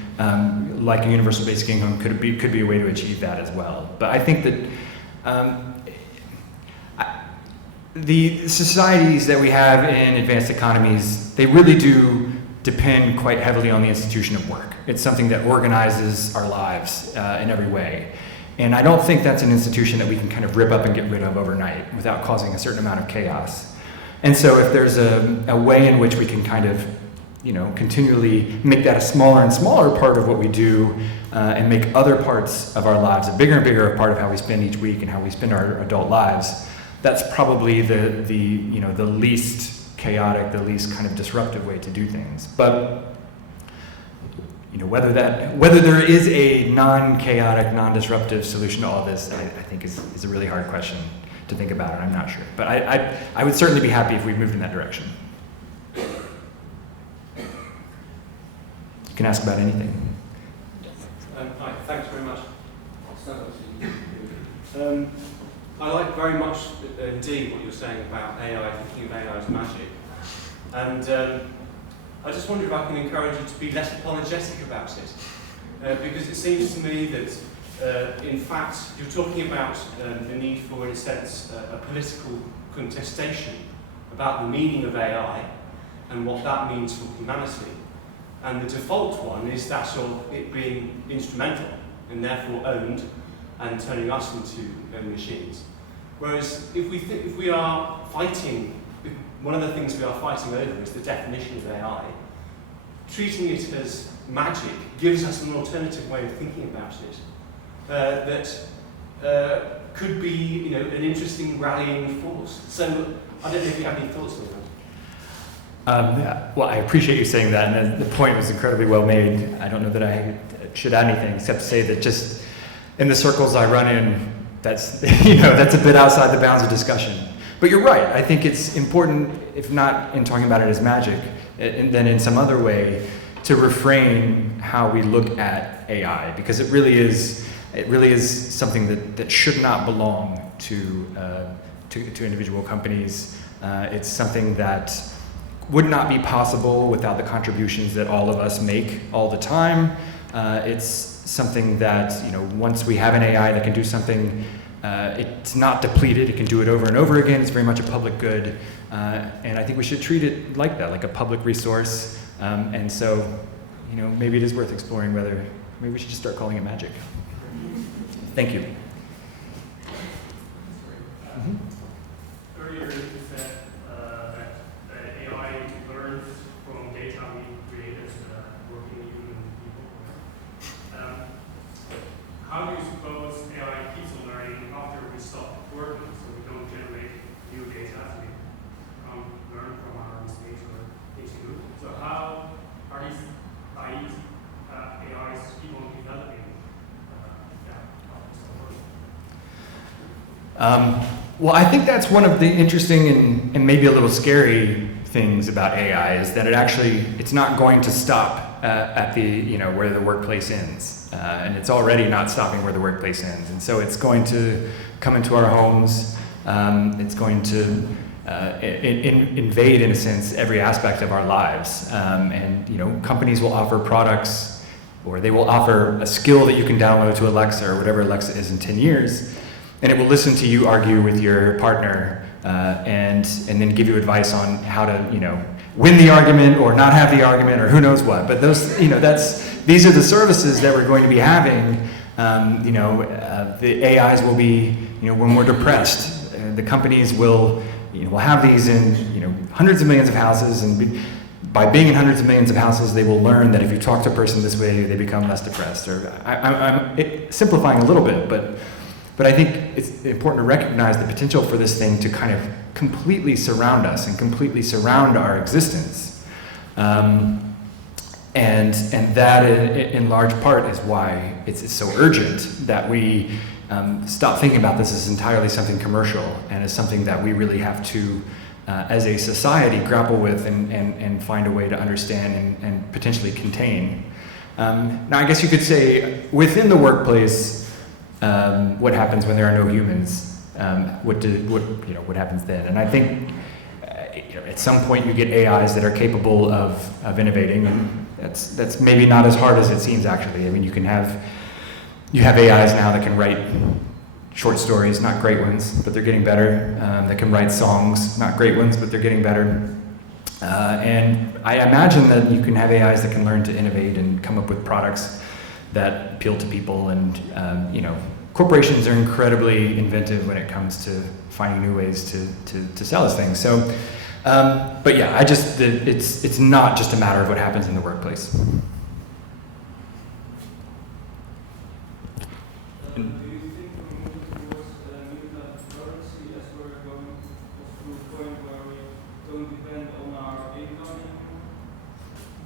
like a universal basic income, could be a way to achieve that as well. But I think that the societies that we have in advanced economies, they really do depend quite heavily on the institution of work. It's something that organizes our lives in every way. And I don't think that's an institution that we can kind of rip up and get rid of overnight without causing a certain amount of chaos. And so if there's a way in which we can kind of, continually make that a smaller and smaller part of what we do, and make other parts of our lives a bigger and bigger part of how we spend each week and how we spend our adult lives, that's probably the least chaotic, the least kind of disruptive way to do things. But whether there is a non-chaotic, non-disruptive solution to all this, I think is a really hard question to think about, and I'm not sure. But I would certainly be happy if we moved in that direction. You can ask about anything. Hi, thanks very much. I like very much indeed what you're saying about AI, thinking of AI as magic. And I just wonder if I can encourage you to be less apologetic about it. Because it seems to me that, in fact, you're talking about the need for, in a sense, a political contestation about the meaning of AI and what that means for humanity. And the default one is that of it being instrumental and therefore owned and turning us into machines. Whereas if we are fighting, one of the things we are fighting over is the definition of AI. Treating it as magic gives us an alternative way of thinking about it that could be, an interesting rallying force. So I don't know if you have any thoughts on that. Well, I appreciate you saying that, and the point was incredibly well made. I don't know that I should add anything except to say that just in the circles I run in, that's that's a bit outside the bounds of discussion. But you're right. I think it's important, if not in talking about it as magic, then in some other way, to reframe how we look at AI, because it really is something that should not belong to individual companies. It's something that would not be possible without the contributions that all of us make all the time. It's something that, once we have an AI that can do something, it's not depleted, it can do it over and over again, it's very much a public good, and I think we should treat it like that, like a public resource, and so, maybe it is worth exploring whether, maybe we should just start calling it magic. Thank you. Earlier you said that AI learns from data we create as working human people. How do you suppose AI keeps on learning after we stop working, so we don't generate new data, so we can't learn from our mistakes or things we do? So how are these AIs keep on developing? Well, I think that's one of the interesting and maybe a little scary things about AI is that it's not going to stop at the, where the workplace ends. And it's already not stopping where the workplace ends. And so it's going to come into our homes. It's going to invade, in a sense, every aspect of our lives. And, companies will offer products, or they will offer a skill that you can download to Alexa or whatever Alexa is in 10 years. And it will listen to you argue with your partner and then give you advice on how to, win the argument or not have the argument or who knows what. But those, these are the services that we're going to be having. The AIs will be, when we're depressed, the companies will have these in, hundreds of millions of houses, and by being in hundreds of millions of houses, they will learn that if you talk to a person this way, they become less depressed. Or I'm simplifying a little bit, but I think it's important to recognize the potential for this thing to kind of completely surround us and completely surround our existence. And that, in large part, is why it's so urgent that we stop thinking about this as entirely something commercial and as something that we really have to, as a society, grapple with and find a way to understand and potentially contain. Now, I guess you could say, within the workplace, what happens when there are no humans? What happens then? And I think at some point you get AIs that are capable of innovating, and that's maybe not as hard as it seems. Actually, I mean, you have AIs now that can write short stories, not great ones, but they're getting better. That can write songs, not great ones, but they're getting better. And I imagine that you can have AIs that can learn to innovate and come up with products that appeal to people, and corporations are incredibly inventive when it comes to finding new ways to sell us things. So, but yeah, it's not just a matter of what happens in the workplace. Do you think we're moving towards new currency as we're going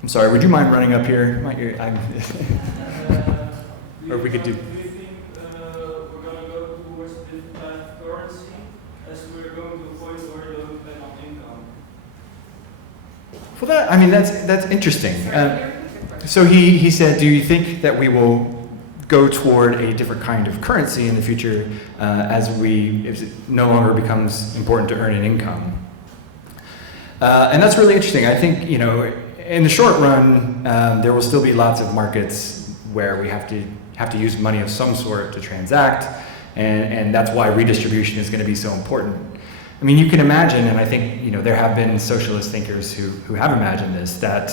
I'm sorry, would you mind running up here? Or if we could do... Do you think we're going to go towards a different type of currency as we're going to a point where you don't depend on income? Well, that's interesting. So he said, do you think that we will go toward a different kind of currency in the future if it no longer becomes important to earn an income? And that's really interesting. I think, in the short run, there will still be lots of markets where we have to use money of some sort to transact, and that's why redistribution is going to be so important. I mean, you can imagine, and I think there have been socialist thinkers who have imagined this, that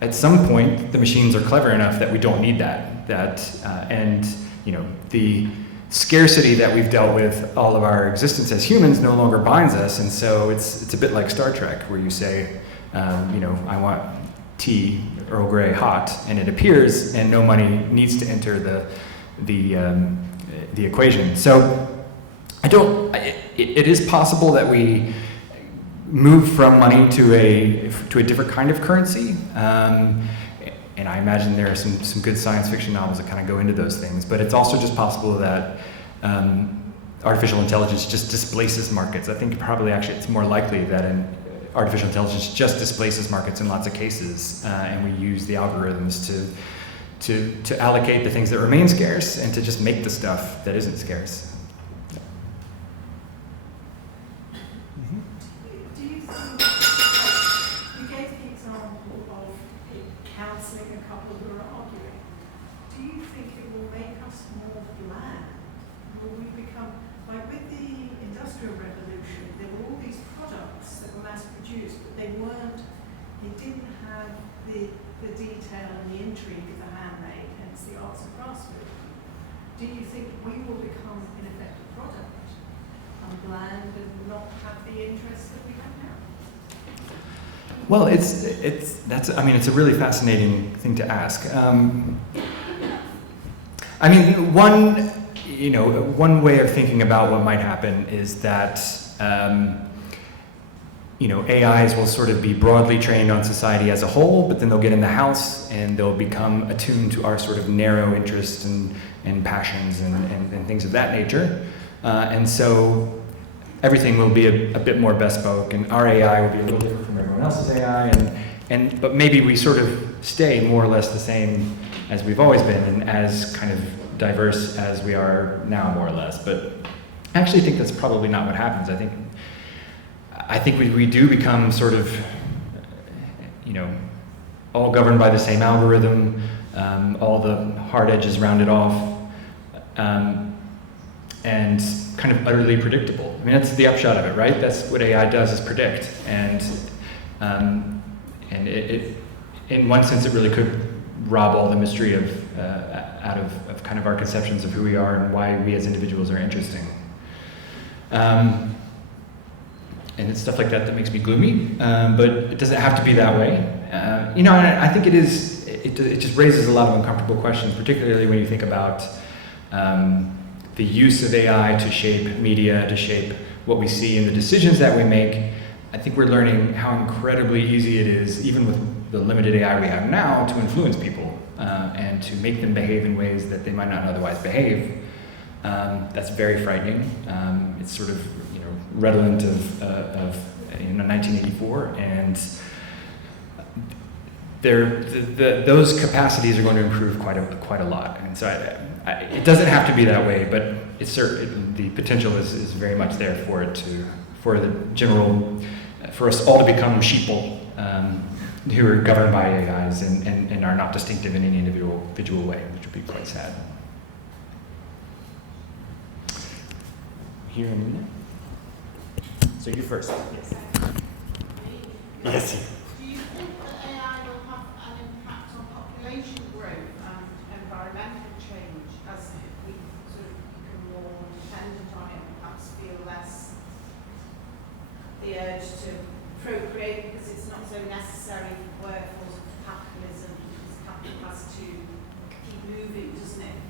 at some point the machines are clever enough that we don't need that. And the scarcity that we've dealt with all of our existence as humans no longer binds us, and so it's a bit like Star Trek, where you say, I want tea, Earl Grey hot, and it appears, and no money needs to enter the equation. So it is possible that we move from money to a different kind of currency. And I imagine there are some good science fiction novels that kind of go into those things, but it's also just possible that artificial intelligence just displaces markets. I think it's more likely that artificial intelligence just displaces markets in lots of cases, and we use the algorithms to allocate the things that remain scarce and to just make the stuff that isn't scarce. Do you think, you gave the example of counselling a couple who are arguing. Do you think it will make us more bland? Will we become, like with the Industrial Revolution, there were all these products that were mass produced, but they didn't have the detail and the intrigue of the handmade, hence the arts and crafts movement. Do you think we will become, in effect, a product, bland and not have the interest that we have now? Well, it's a really fascinating thing to ask. One way of thinking about what might happen is that AIs will sort of be broadly trained on society as a whole, but then they'll get in the house and they'll become attuned to our sort of narrow interests and passions and things of that nature. And so everything will be a bit more bespoke, and our AI will be a little different from everyone else's AI, but maybe we sort of stay more or less the same as we've always been and as kind of diverse as we are now, more or less. But I actually think that's probably not what happens. I think we do become sort of, all governed by the same algorithm, all the hard edges rounded off, and kind of utterly predictable. I mean, that's the upshot of it, right? That's what AI does, is predict. And it in one sense, it really could rob all the mystery out of kind of our conceptions of who we are and why we as individuals are interesting. And it's stuff like that that makes me gloomy, but it doesn't have to be that way. And I think it just raises a lot of uncomfortable questions, particularly when you think about the use of AI to shape media, to shape what we see and the decisions that we make. I think we're learning how incredibly easy it is, even with the limited AI we have now, to influence people and to make them behave in ways that they might not otherwise behave. That's very frightening. It's sort of redolent of 1984, and those capacities are going to improve quite a lot. And so it doesn't have to be that way, but the potential is very much there for us all to become sheeple who are governed by AIs and are not distinctive in any individual way, which would be quite sad. Here in a minute. So you first. Yes. Yes. Do you think that AI will have an impact on population growth and environmental change as we sort of become more dependent on it and perhaps feel less the urge to procreate because it's not so necessary for workforce of capitalism, because capital has to keep moving, doesn't it?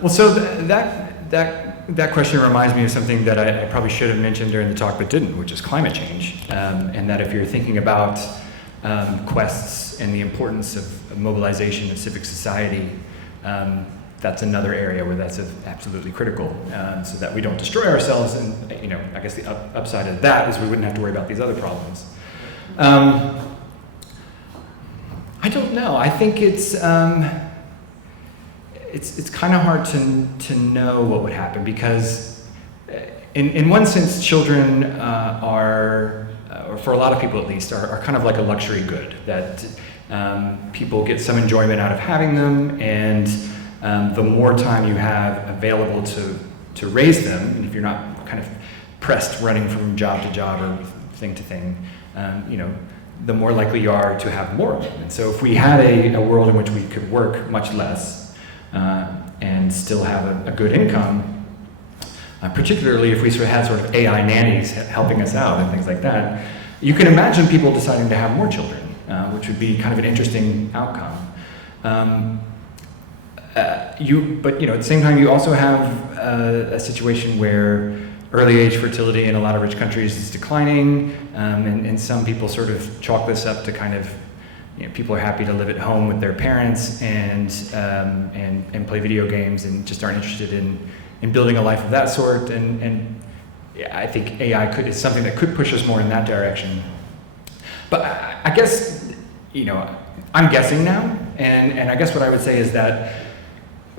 Well, so that question reminds me of something that I probably should have mentioned during the talk but didn't, which is climate change. And that if you're thinking about quests and the importance of mobilization of civic society, that's another area where that's absolutely critical, so that we don't destroy ourselves. And I guess the upside of that is we wouldn't have to worry about these other problems. I don't know. I think it's kind of hard to know what would happen, because in one sense, children are, or for a lot of people at least, are kind of like a luxury good that people get some enjoyment out of having them, and the more time you have available to raise them, and if you're not kind of pressed running from job to job or thing to thing, the more likely you are to have more of them. And so if we had a world in which we could work much less and still have a good income, particularly if we had sort of AI nannies helping us out and things like that, you can imagine people deciding to have more children, which would be kind of an interesting outcome. But at the same time, you also have a situation where early age fertility in a lot of rich countries is declining, and some people sort of chalk this up to kind of, people are happy to live at home with their parents and play video games and just aren't interested in building a life of that sort. And I think AI is something that could push us more in that direction. But I guess, I'm guessing now, and I guess what I would say is that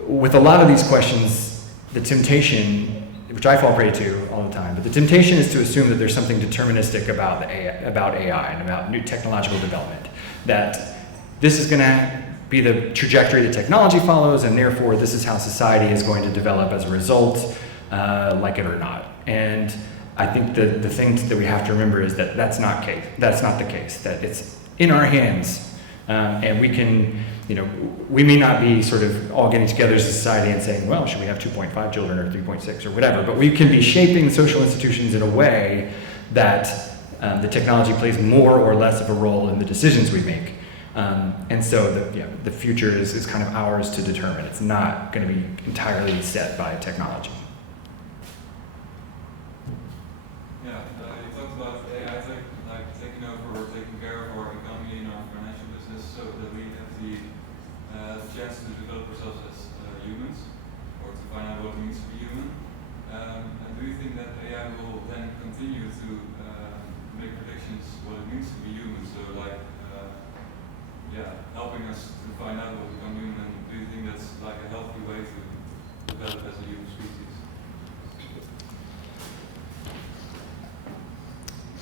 with a lot of these questions, the temptation, which I fall prey to all the time, but the temptation is to assume that there's something deterministic about AI and about new technological development, that this is going to be the trajectory that technology follows, and therefore this is how society is going to develop as a result, like it or not. And I think the thing that we have to remember is that that's not the case, that it's in our hands, and we can, we may not be sort of all getting together as a society and saying, well, should we have 2.5 children or 3.6 or whatever, but we can be shaping social institutions in a way that the technology plays more or less of a role in the decisions we make. And so the future is kind of ours to determine. It's not going to be entirely set by technology. Yeah, you talked about AI taking over or taking care of our economy and our financial business so that we have the chance to develop ourselves as humans, or to find out what it means to be human. And do you think that AI will then continue to make predictions what it means to be human? So helping us to find out what we become human. Do you think that's like a healthy way to develop as a human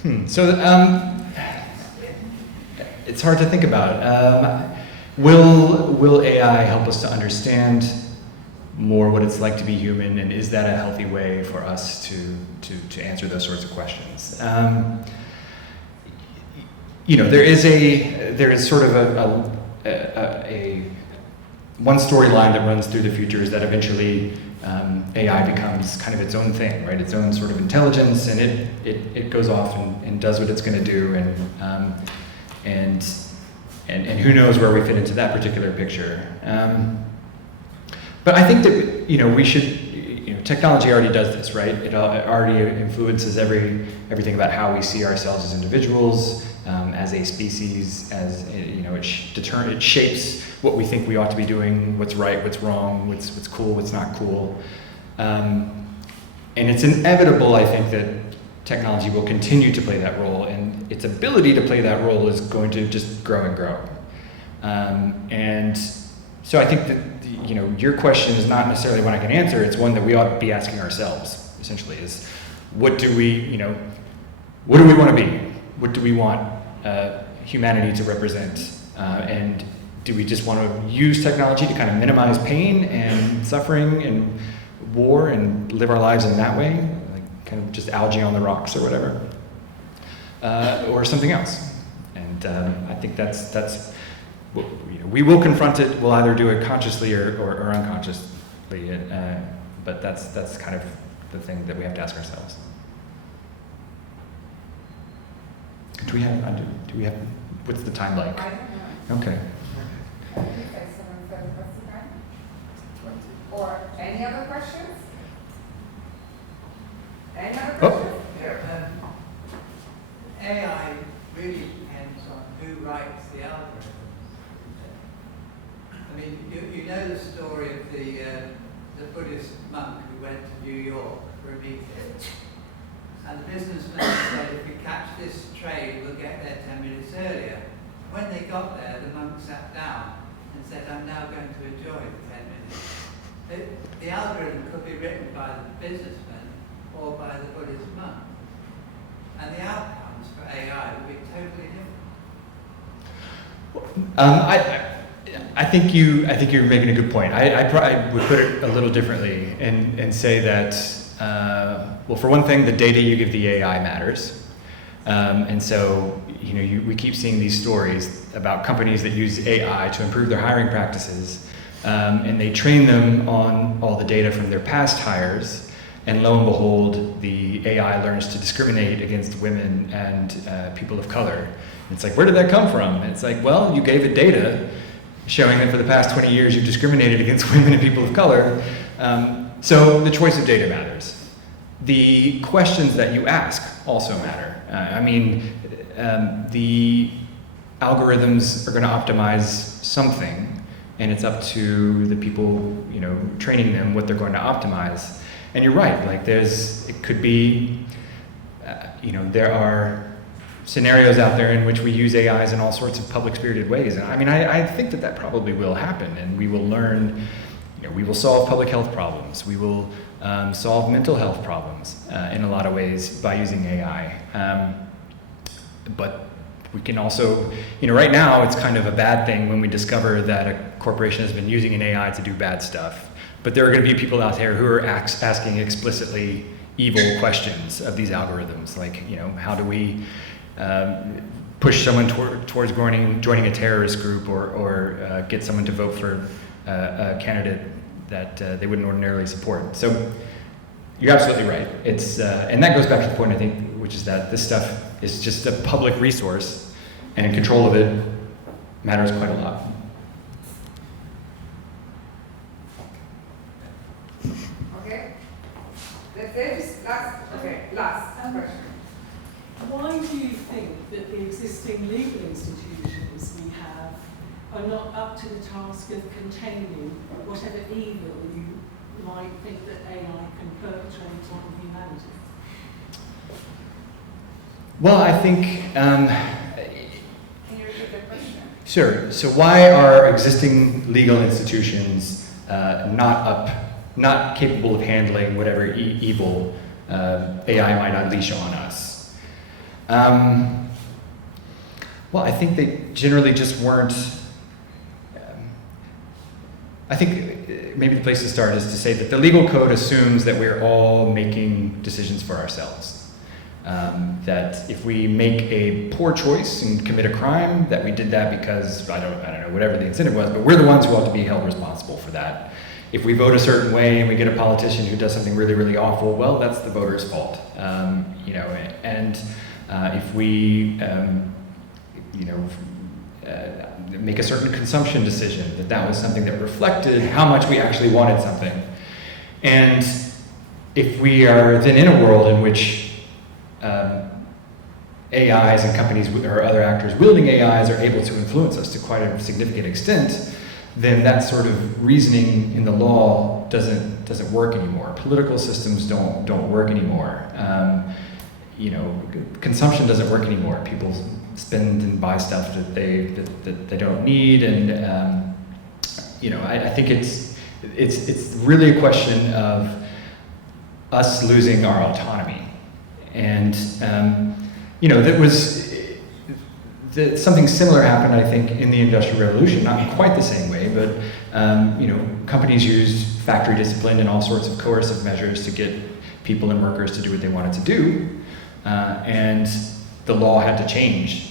species? So it's hard to think about. Will AI help us to understand more what it's like to be human, and is that a healthy way for us to answer those sorts of questions? There is sort of a one storyline that runs through the future is that eventually AI becomes kind of its own thing, right? Its own sort of intelligence, and it goes off and does what it's going to do, and who knows where we fit into that particular picture. But I think that we should, technology already does this, right? It already influences everything about how we see ourselves as individuals, as a species, as it shapes what we think we ought to be doing, what's right, what's wrong, what's cool, what's not cool. And it's inevitable, I think, that technology will continue to play that role, and its ability to play that role is going to just grow and grow. And so I think that your question is not necessarily one I can answer. It's one that we ought to be asking ourselves. Essentially, is what do we want to be? What do we want humanity to represent? And do we just want to use technology to kind of minimize pain and suffering and war and live our lives in that way, like kind of just algae on the rocks or whatever, or something else? And I think that's we will confront it. We'll either do it consciously or unconsciously, but that's kind of the thing that we have to ask ourselves. Do we have, what's the time like? I don't know. Okay. Or any other questions? Any other Oh. questions? AI really depends on who writes the algorithms. I mean, you know the story of the Buddhist monk who went to New York for a meeting. And the businessman said, if we catch this train, we'll get there 10 minutes earlier. When they got there, the monk sat down and said, I'm now going to enjoy the 10 minutes. The algorithm could be written by the businessman or by the Buddhist monk. And the outcomes for AI would be totally different. I think you're making a good point. I probably would put it a little differently and say that, well, for one thing, the data you give the AI matters. And so, we keep seeing these stories about companies that use AI to improve their hiring practices, and they train them on all the data from their past hires, and lo and behold, the AI learns to discriminate against women and people of color. And it's like, where did that come from? And it's like, well, you gave it data showing that for the past 20 years you've discriminated against women and people of color. So the choice of data matters. The questions that you ask also matter. The algorithms are going to optimize something, and it's up to the people, training them what they're going to optimize. And you're right. Like, it could be, there are scenarios out there in which we use AIs in all sorts of public-spirited ways. And I think that probably will happen, and we will learn. We will solve public health problems. We will solve mental health problems in a lot of ways by using AI. But we can also, right now it's kind of a bad thing when we discover that a corporation has been using an AI to do bad stuff. But there are going to be people out there who are asking explicitly evil questions of these algorithms, like, how do we push someone towards joining a terrorist group, or get someone to vote for a candidate that they wouldn't ordinarily support. So you're absolutely right. It's and that goes back to the point, I think, which is that this stuff is just a public resource, and control of it matters quite a lot. Okay. That's it. Last question. Why do you think that the existing legal institutions we have are not up to the task of containing whatever evil you might think that AI can perpetrate on humanity? Well, I think, Can you repeat the question? sure. So why are existing legal institutions not capable of handling whatever evil AI might unleash on us? Well, I think they generally just weren't. I think maybe the place to start is to say that the legal code assumes that we're all making decisions for ourselves. That if we make a poor choice and commit a crime, that we did that because, I don't know, whatever the incentive was, but we're the ones who ought to be held responsible for that. If we vote a certain way and we get a politician who does something really, really awful, well, that's the voter's fault. If we, make a certain consumption decision, that was something that reflected how much we actually wanted something. And if we are then in a world in which AIs and companies or other actors wielding AIs are able to influence us to quite a significant extent, then that sort of reasoning in the law doesn't work anymore. Political systems don't work anymore. Consumption doesn't work anymore. People spend and buy stuff that they don't need, and I think it's really a question of us losing our autonomy, and something similar happened, I think, in the Industrial Revolution, not in quite the same way, but companies used factory discipline and all sorts of coercive measures to get people and workers to do what they wanted to do, and the law had to change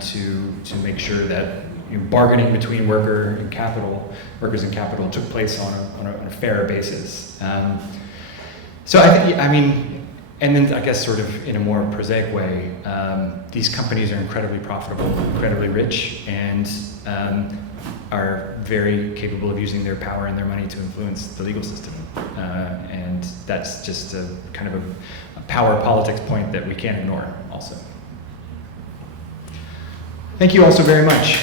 to make sure that bargaining between workers and capital took place on a fair basis. So I think, and then I guess sort of in a more prosaic way, these companies are incredibly profitable, incredibly rich, and are very capable of using their power and their money to influence the legal system. And that's just a kind of a power politics point that we can't ignore also. Thank you all so very much.